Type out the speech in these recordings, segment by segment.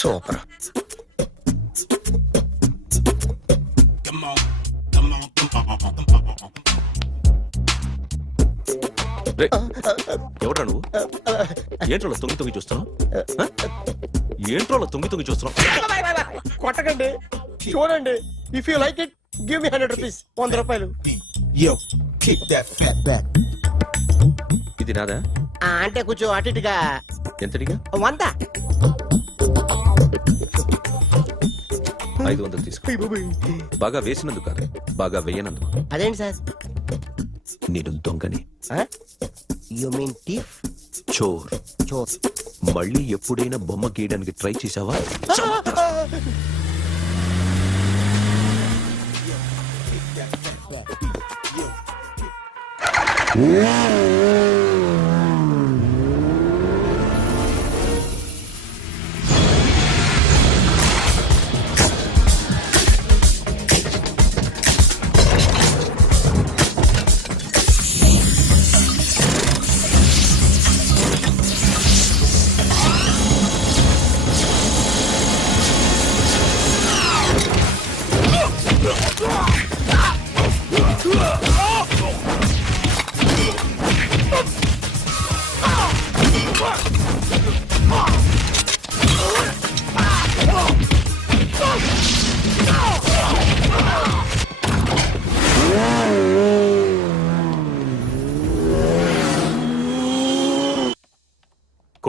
Super. ఎవడ్రా నువ్వు? ఏంట్రోలో తొంగి తొంగి చూస్తున్నావు? ఏంట్రోలో తొంగి తొంగి చూస్తున్నావు? కొట్టకండి, చూడండి. If you like it give me 100 rupees. 100 రూపాయలు. ఇది నాదా? అంటే కొంచెం అటు ఇటుగా. ఎంతడిగా? 100. 500 తీసుకో. బాగా వేసినందుకు కాదు, బాగా వేయనందుకు. అదేంటి సార్? నేను దొంగని. You mean thief? చోర్. చోర్. మళ్ళీ ఎప్పుడైనా బొమ్మ గీయడానికి ట్రై చేసావా?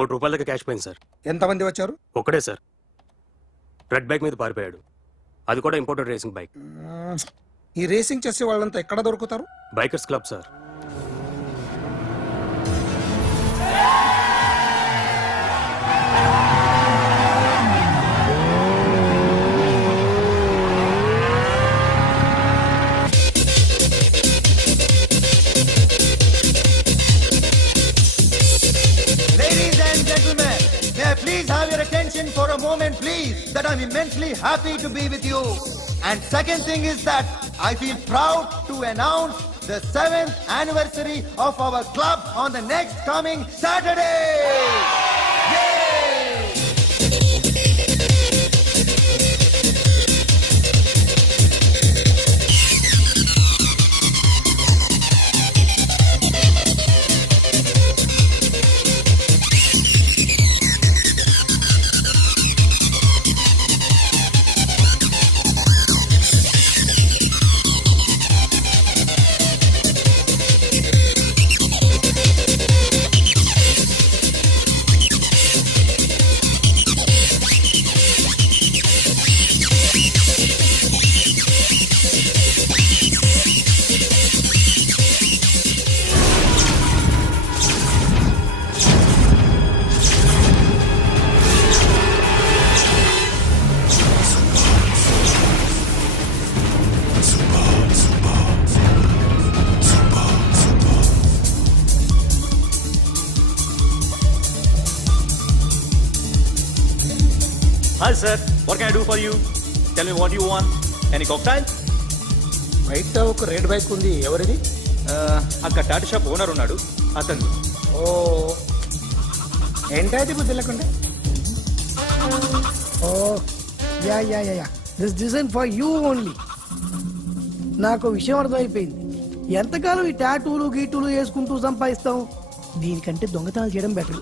₹1 కోటి క్యాష్ పోయింది సార్. ఎంతమంది వచ్చారు? ఒక్కడే సార్. రెడ్ బైక్ మీద పారిపోయాడు. అది కూడా ఇంపోర్టెడ్ రేసింగ్ బైక్. ఈ రేసింగ్ చేసే వాళ్ళంతా ఎక్కడ దొరుకుతారు? Bikers club sir. Please have your attention for a moment, please, that I'm immensely happy to be with you. And second thing is that I feel proud to announce the 7th anniversary of our club on the next coming Saturday. Yay! Hi sir, what can I do for you? Tell me what you want. Any cocktail? బయట ఒక red bike ఉంది, ఎవరిది? అక్కడ Tata shop owner ఉన్నాడు, అతను. ఓ ఏంటది బుద్ధి లేకుండా? Oh yeah yeah yeah this design for you only. నాకు విషయం అర్థమైపోయింది. ఎంతకాలం ఈ టాటూలు గీటూలు వేసుకుంటూ సంపాదిస్తాం? దీనికంటే దొంగతనాలు చేయడం బెటర్.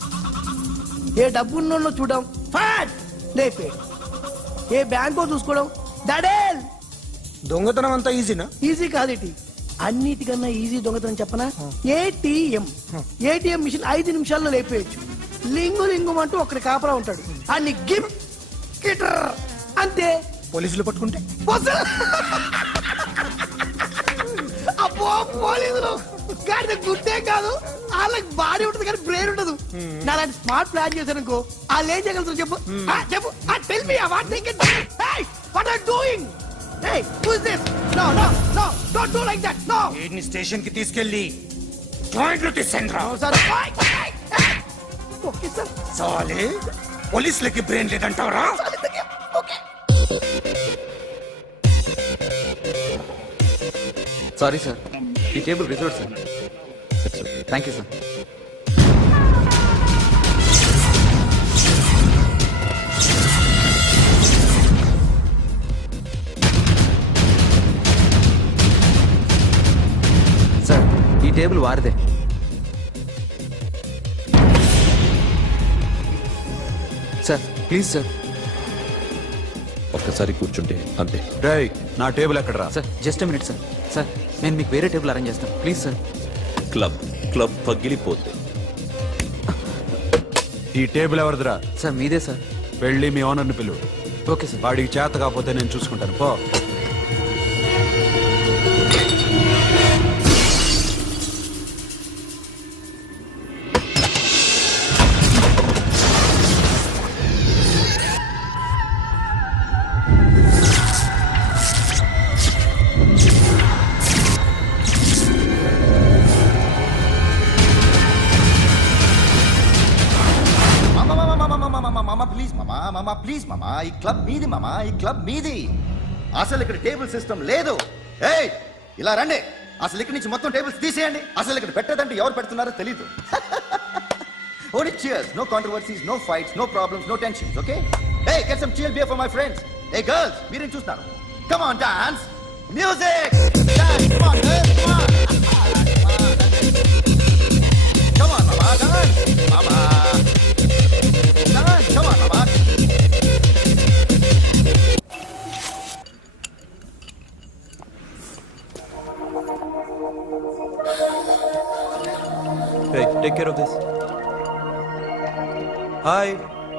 ఏ డబ్బున్నోళ్ళు చూడడం ఫ్యాట్ లేపే, ఏ బ్యాంకో చూసుకోవడం దడేల్. దొంగతనం అంతా ఈజీనా? ఈజీ కాదేటి, అన్నిటికన్నా ఈజీ దొంగతనం చెప్పనా? ఏటీఎం మిషన్ 5 నిమిషాల్లో లేపేయచ్చు. లింగు లింగు అంటూ ఒకటి కాపరా ఉంటాడు, అన్ని గిమ్ గిటర్ అంతే. పోలీసులు పట్టుకుంటే అబ్బో పోలీసులు గాడి గుడ్డే కాదు, వాళ్ళకి బాడీ ఉంటుంది కానీ బ్రెయిన్ ఉండదు. నా లాంటి స్మార్ట్ ప్లాన్ చేశాను అనుకో, వాళ్ళు ఏం చేయగలుగుతారు చెప్పు? చెప్పు, tell me what they can. Hey what are doing? Hey who is this? No no no don't do like that. No, వీడిని స్టేషన్ కి తీసుకెళ్ళి జాయింట్లు తీసేంద్రా. Sir okay sir. సాలే పోలీసులకి బ్రెయిన్ లేదంటావరా? ఓకే సారీ సార్, ఈ table reserve sir. Thank you sir. Table వారిదే. Sir please sir. ఒక్కసారి కూర్చుంటే అంతే. రేయ్ నా టేబుల్ ఎక్కడరా? Sir just minute sir. Sir నేను మీకు వేరే టేబుల్ అరేంజ్ చేస్తాను ప్లీజ్ సార్. క్లబ్ పగిలిపోద్ది. ఈ టేబుల్ ఎవరిదిరా? సార్ మీదే సార్. వెళ్ళి మీ ఓనర్ని పిలువు. Okay sir. వాడికి చేత కాకపోతే నేను చూసుకుంటాను పో. మామా ప్లీజ్ మామా, ఈ క్లబ్ మీది మామా, ఈ క్లబ్ మీది. అసలు ఇక్కడ టేబుల్ సిస్టమ్ లేదు. ఏయ్ ఇలా రండి, అసలు ఇక్కడ నుంచి మొత్తం టేబుల్స్ తీసేయండి. అసలు ఇక్కడ పెట్టదంటే ఎవరు పెడుతున్నారో తెలీదు. Only cheers, no controversies, no fights, no problems, no tensions, okay? Hey, get some chill beer for my friends. Hey girls, మీరేం చూస్తున్నారు? Come on, dance. Music. Dance, come on, girls, come on. Come on, mama, dance. Mama. Dance, come on, mama. Hey, take care of this. Hi.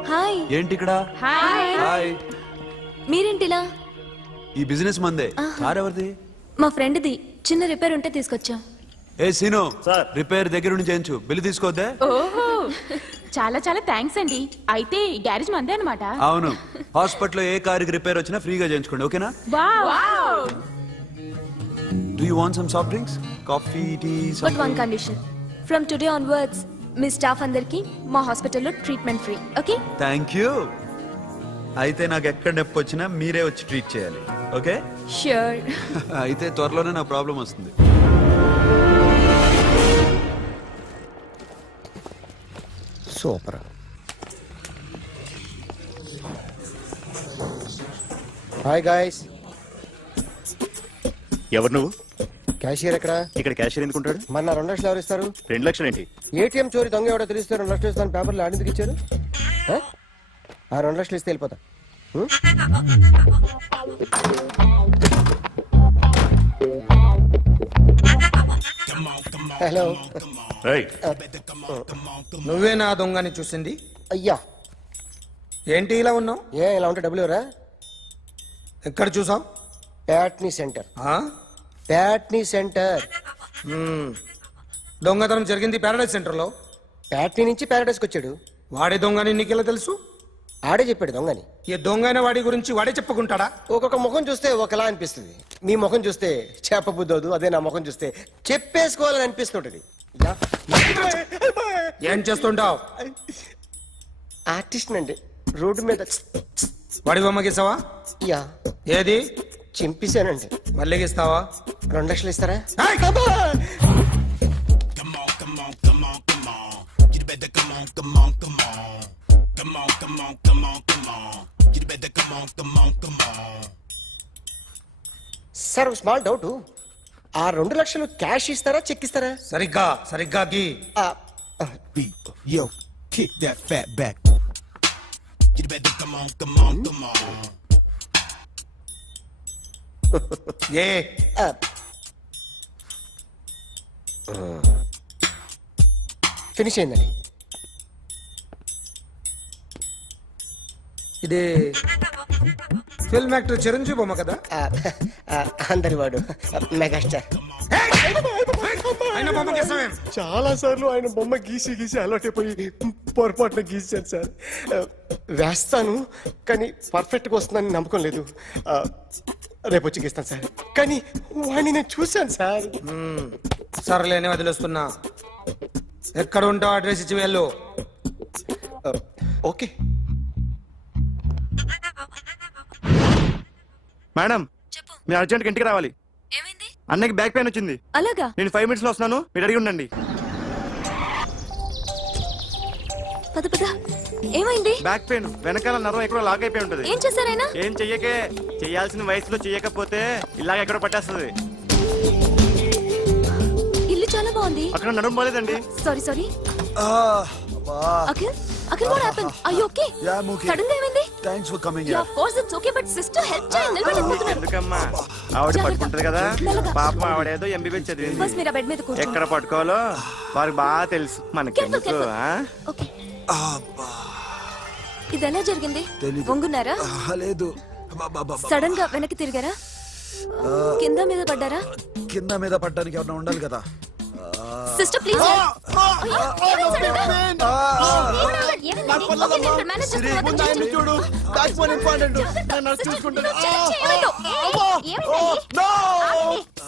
Hi. ఏంటి ఇక్కడ? Hi. Hi. మీరేంటిలా? ఈ business మందే. Car ఎవరిది? మా ఫ్రెండ్ది. చిన్న repair ఉంటే తీసుకొచ్చా. ఏ scene, repair దగ్గర నుంచి చేయించు. బిల్లు తీసుకోద్దే. ఓహో చాలా చాలా థ్యాంక్స్ అండి. అయితే ఈ గ్యారేజ్ మందే అన్నమాట. అవును, హాస్పిటల్లో ఏ కారుకి రిపేర్ వచ్చినా ఫ్రీగా చేయించుకోండి, ఓకేనా? Wow. Do you want some soft drinks? Coffee, tea? But one condition. From today onwards మీ స్టాఫ్ అందరికి మా హాస్పిటల్లో treatment free. Okay? Thank you. అయితే నాకు ఎక్కడ నొప్పి వచ్చినా మీరే వచ్చి ట్రీట్ చేయాలి, ఓకే? ష్యూర్. అయితే త్వరలోనే నా ప్రాబ్లం వస్తుంది. సూపర్. Hi guys. ఎవరు నువ్వు? క్యాషియర్ ఎక్కడ? ఇక్కడ క్యాషియర్ ఎందుకుంటాడు? మన 2 లక్షలు ఎవరు ఇస్తారు? 2 లక్షలు ఏంటి? ఏటీఎం చోరీ దొంగ ఎవడో తెలిస్తే 2 లక్షలు ఇస్తాను పేపర్లు ఆడిందుకు ఇచ్చారు. ఆ 2 లక్షలు ఇస్తే వెళ్ళిపోతా. హలో. నువ్వే నా దొంగని చూసింది? అయ్యా ఏంటి ఇలా ఉన్నావు? ఇలా ఉంటే డబ్బులు ఎవరా? ఎక్కడ చూసావు? ప్యాట్నీ సెంటర్. ప్యాట్నీ సెంటర్. దొంగతనం జరిగింది ప్యారడైజ్ సెంటర్ లో. ప్యాట్నీ నుంచి ప్యారడైస్కి వచ్చాడు. వాడే దొంగని నీకెలా తెలుసు? ఆడే చెప్పాడు దొంగని. ఈ దొంగైన వాడి గురించి వాడే చెప్పుకుంటాడా? ఒక్కొక్క ముఖం చూస్తే ఒకలా అనిపిస్తుంది. మీ ముఖం చూస్తే చెప్పబుద్దోదు, అదే నా ముఖం చూస్తే చెప్పేసుకోవాలని అనిపిస్తుంటది. ఏం చేస్తుంటావు? ఆర్టిస్ట్ అండి. రోడ్డు మీద వాడి బొమ్మ గీసావా? యా. ఏది? చింపేశానండి. మళ్ళీ గీస్తావా? 2 లక్షలు ఇస్తారా? Sir small doubt. ఆ 2 లక్షలు క్యాష్ ఇస్తారా, చెక్ ఇస్తారా? సరిగ్గా సరిగ్గా గీ. Yo, kick that fat back. You better come on, come on, come on. A finish అయిందండి. ఇది ఫిల్మ్ యాక్టర్ చిరంజీవి బొమ్మ కదా? అందరి వాడు మెగాస్టార్. ఆయన బొమ్మ గీసావేం? చాలా సార్లు ఆయన బొమ్మ గీసి గీసి అలవాటైపోయి పొరపాటున గీసాను సార్. వేస్తాను కానీ పర్ఫెక్ట్గా వస్తుందని నమ్మకం లేదు. రేపు వచ్చి గీస్తాను సార్. కానీ వాడిని నేను చూశాను సార్. సర్లేని వదిలేస్తున్నా. ఎక్కడ ఉంటావు అడ్రస్ ఇచ్చి వెళ్ళు. ఓకే మేడం, మీరు అర్జెంట్ ఇంటికి రావాలి. ఏమైంది? అన్నకి బ్యాక్ పెయిన్ వచ్చింది. అలాగా? నేను 5 minutes లో వస్తున్నాను, మీరు అడిగి ఉండండి. పద పద. ఏమైంది? బ్యాక్ పెయిన్, వెనకాల నరం ఎక్కడో లాక్ అయిపోయి ఉంటది. ఏం చేశారైనా? ఏం చెయ్యకే, చెయ్యాల్సిన వయసులో చెయ్యకపోతే ఇలాగ ఎక్కడో పట్టేస్తుంది. ఇల్లు చాలా బాగుంది. ఉంది అక్కడ నడుము పోలేదండి. Sorry sorry Akhil Akhil what happened are you okay sudden గా ఏమైంది thanks for coming yeah of course it's okay but sister help చేయండి నిలబడలేకపోతున్నాను ఎందుకమ్మా ఆవిడ పట్టుకుంటది కదా పాపం ఆవిడేదో ఎంబీబీ చదివింది. ఫస్ట్ మీరు ఆ బెడ్ మీద కూర్చోండి ఎక్కడ పట్టుకోవాలో వారికి బాగా తెలుసు. మనకెందుకు ఆ? ఓకే ఇది ఎలా జరిగింది వంగున్నారా లేదు సడన్ గా వెనక్కి తిరిగారా కింద మీద పడ్డారా కింద మీద పడ్డానికి ఎవరైనా ఉండాలి కదా. సిస్టర్ ప్లీజ్ చూడు that's one important.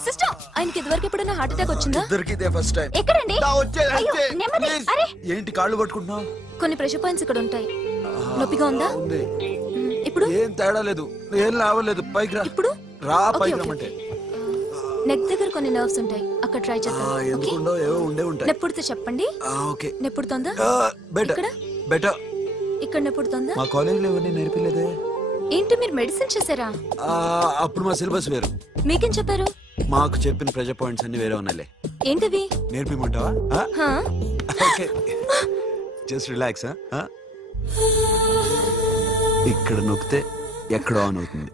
సిస్టర్ ఆయనకి ఇదివరకు ఎప్పుడైనా హార్ట్ అటాక్ వచ్చిందా ఇద్దరికి ఇదే ఫస్ట్ టైం. ఎక్కడండి ఏంటి కాళ్ళు పట్టుకుంటున్నావు? కొన్ని ప్రెషర్ పాయింట్స్ ఇక్కడ ఉంటాయి నొప్పిగా ఉందా ఉంది. ఇప్పుడు ఏం తేడా లేదు, ఏం లావలేదు. పైకి రా. ఇప్పుడు రా ఓకే, పైకి ఓకే. రమ్మంటే. నెక్ దగ్గర కొన్ని నర్వ్స్ ఉంటాయి అక్కడ ట్రై చేద్దాం ఓకే ఎందుకుండో ఏవో ఉండే ఉంటాయి. నెప్పుడుతో చెప్పండి ఓకే నెప్పుడుతోందా బెటర్ ఇక్కడ బెటర్. ఇక్కడ నెప్పుడుతోందా మా కాలేజీలో ఎవరిని నేర్పిలేదే. ఏంటి మీరు మెడిసిన్ చేశారా అప్పుడు మా సిలబస్ వేరు. మీకేం చెప్పారు మాకు చెప్పిన ప్రెజర్ పాయింట్స్ అన్ని వేరే ఉన్నాయిలే. ఏంటివి నేర్పిమంటావా? హా? Okay just relax. ఇక్కడ నొక్కితే ఎక్కడ ఆన్ అవుతుంది.